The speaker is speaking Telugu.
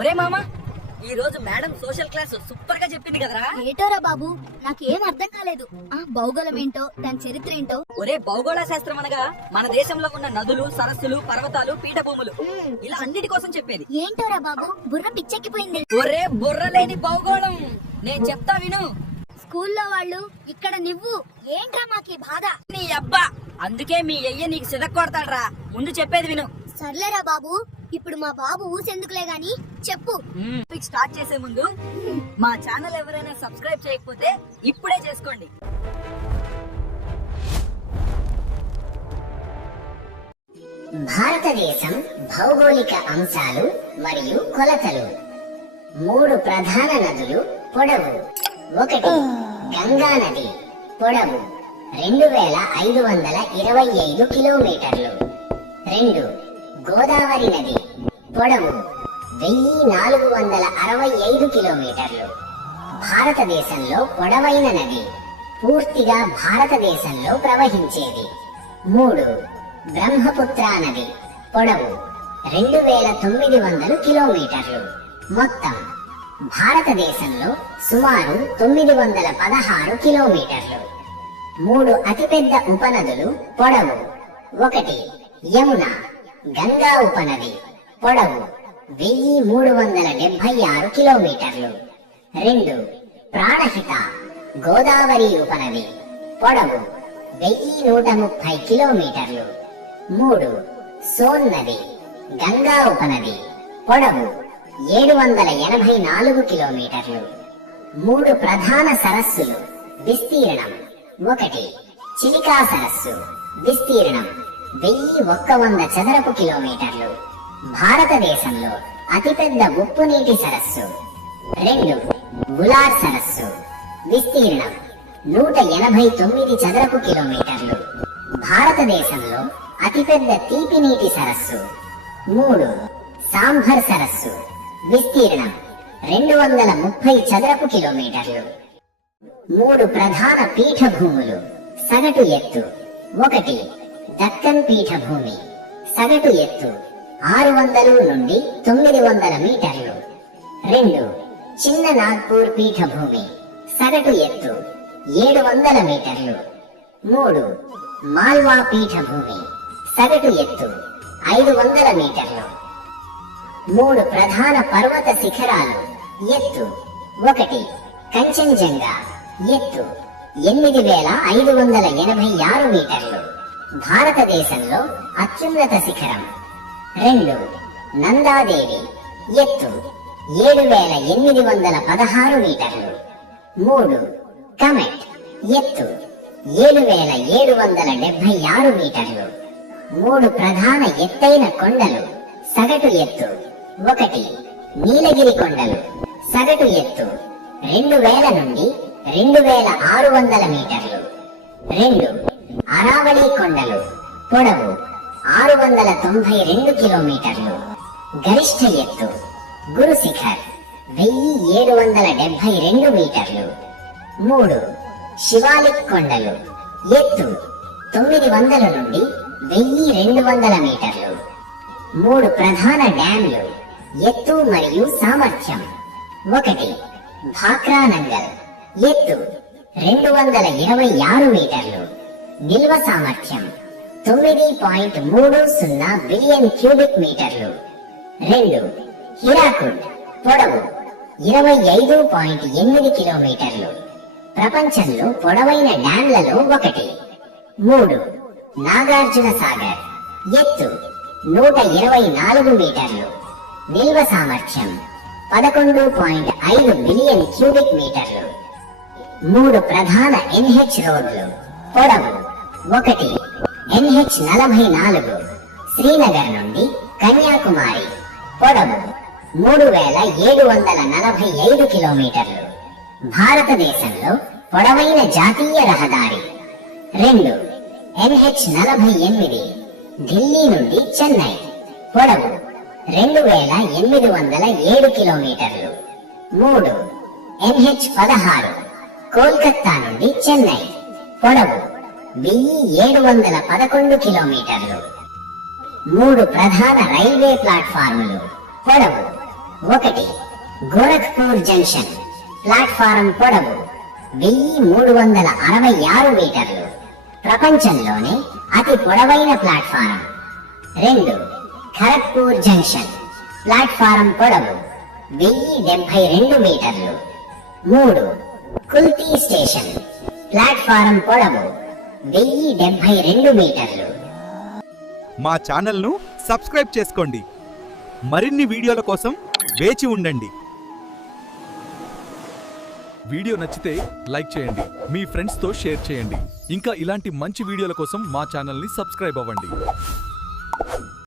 ఒరే మామా, ఈ రోజు మేడం సోషల్ క్లాస్ సూపర్ గా చెప్పింది కదరా. ఏటోరా బాబు, నాకేం అర్థం కాలేదు. భౌగోళం ఏంటో, దాని చరిత్ర ఏంటో. ఒరే, భౌగోళ శాస్త్రం అనగా మన దేశంలో ఉన్న నదులు, సరస్సులు, పర్వతాలు, పీఠభూములు ఇలా అన్నిటి కోసం చెప్పేది. ఏంటోరా బాబు, బుర్ర పిచ్చెక్కిపోయింది. ఒరే, బుర్ర లేని భౌగోళం నేను చెప్తా విను. స్కూల్లో వాళ్ళు, ఇక్కడ నువ్వు. ఏంట్రా మాకి బాధ? నీ అబ్బా, అందుకే మీ అయ్య నీకు సిదక్కొడతాడ్రా. ముందు చెప్పేది విను. సర్లేరా బాబు, ఇప్పుడు మా బాబు ఊసెందుకులే గాని చెప్పు. స్టార్ట్ చేసే ముందు మా ఛానల్ ఎవరైనా సబ్స్క్రైబ్ చేయకపోతే ఇప్పుడే చేసుకోండి. భారతదేశం భౌగోళిక అంశాలు మరియు కొలతలు. 3 ప్రధాన నదులు పొడవు. 1 గంగా నది, పొడవు 2525 కిలోమీటర్లు. 2 గోదావరి నది, పొడవు 1465 కిలోమీటర్లు. భారతదేశంలో పొడవైన నది, పూర్తిగా భారతదేశంలో ప్రవహించేది. 3 బ్రహ్మపుత్ర నది, పొడవు 2900 కిలోమీటర్లు. మొత్తం భారతదేశంలో సుమారు 916 కిలోమీటర్లు. 3 అతిపెద్ద ఉపనదులు పొడవు. 1 యమున, గంగా ఉపనది, పొడవు 1376 కిలోమీటర్లు. 2 ప్రాణహిత, గోదావరి ఉపనది, పొడవు 1130 కిలోమీటర్లు. 3 సోన్ నది, గంగా ఉపనది, పొడవు 784 కిలోమీటర్లు. 3 ప్రధాన సరస్సులు, విస్తీర్ణం. 1 చిలికా సరస్సు, విస్తీర్ణం 1100 చదరపు కిలోమీటర్లు. భారతదేశంలో అతిపెద్ద ఉప్పు నీటి సరస్సు. 2 బులార్ సరస్సు, విస్తీర్ణం 189 చదరపు కిలోమీటర్లు. భారతదేశంలో అతిపెద్ద తీపి నీటి సరస్సు. 3 సాంభర్ సరస్సు, విస్తీర్ణం 230 చదరపు కిలోమీటర్లు. 3 ప్రధాన పీఠభూములు, సగటు ఎత్తు. 1 దక్కన్ పీఠభూమి, సగటు ఎత్తు 600 నుండి 900 మీటర్లు. 2 చిన్న నాగ్పూర్ పీఠభూమి, సగటు ఎత్తు 700 మీటర్లు. 3 మాల్వా పీఠభూమి, సగటు ఎత్తు 500 మీటర్లు. 3 ప్రధాన పర్వత శిఖరాలు, ఎత్తు. 1 కంచన్జంగా, ఎత్తు 8586 మీటర్లు, భారతదేశంలో అత్యున్నత శిఖరం. 2 నందాదేవి, ఎత్తు 7816 మీటర్లు. 3 కమెట్, ఎత్తు 7776 మీటర్లు. 3 ప్రధాన ఎత్తైన కొండలు, సగటు ఎత్తు. 1 నీలగిరి కొండలు, సగటు ఎత్తు 2000 నుండి 2600 మీటర్లు. 2 అరావళి కొండలు, పొడవు 692 కిలోమీటర్లు, గరిష్ట ఎత్తు. గురు శిఖర్ 1772 మీటర్లు. 3 శివాలిక్ కొండలు, ఎత్తు 900 నుండి 1200 మీటర్లు. 3 ప్రధాన డ్యాంలు, ఎత్తు మరియు సామర్థ్యం. 1 భాక్రా నంగల్, ఎత్తు 226 మీటర్లు, నిల్వ సామర్థ్యం 9.30 బిలియన్ క్యూబిక్ మీటర్లు. 2 హిరాకుడ్, పొడవు 25.8 కిలోమీటర్లు, ప్రపంచంలో పొడవైన డ్యాంలలో 1. 3 నాగార్జున సాగర్, ఎత్తు 124 మీటర్లు, నిల్వ సామర్థ్యం 11.5 బిలియన్ క్యూబిక్ మీటర్లు. 3 ప్రధాన NH రోడ్లు, పొడవు. 1 NH44 శ్రీనగర్ నుండి కన్యాకుమారి, పొడవు 3745 కిలోమీటర్లు, భారతదేశంలో పొడవైన జాతీయ రహదారి. 2 NH48 ఢిల్లీ నుండి చెన్నై, పొడవు 2807 కిలోమీటర్లు. 3 NH16 కోల్కతా నుండి చెన్నై, పొడవు 1711 కిలోమీటర్లు. 3 ప్రధాన రైల్వే ప్లాట్ఫార్ములు, పొడవు 1 గోరఖ్పూర్ జంక్షన్ ప్లాట్ఫారం పొడవు 1366 మీటర్లు, ప్రపంచంలోనే అతి పొడవైన ప్లాట్ఫారం. 2 ఖరగ్పూర్ జంక్షన్ ప్లాట్ఫారం పొడవు 1072 మీటర్లు. 3 కుల్తీ స్టేషన్ ప్లాట్ఫారం పొడవు 1072 మీటర్లు. మా ఛానల్ను సబ్స్క్రైబ్ చేసుకోండి. మరిన్ని వీడియోల కోసం వేచి ఉండండి. వీడియో నచ్చితే లైక్ చేయండి, మీ ఫ్రెండ్స్తో షేర్ చేయండి. ఇంకా ఇలాంటి మంచి వీడియోల కోసం మా ఛానల్ని సబ్స్క్రైబ్ అవ్వండి.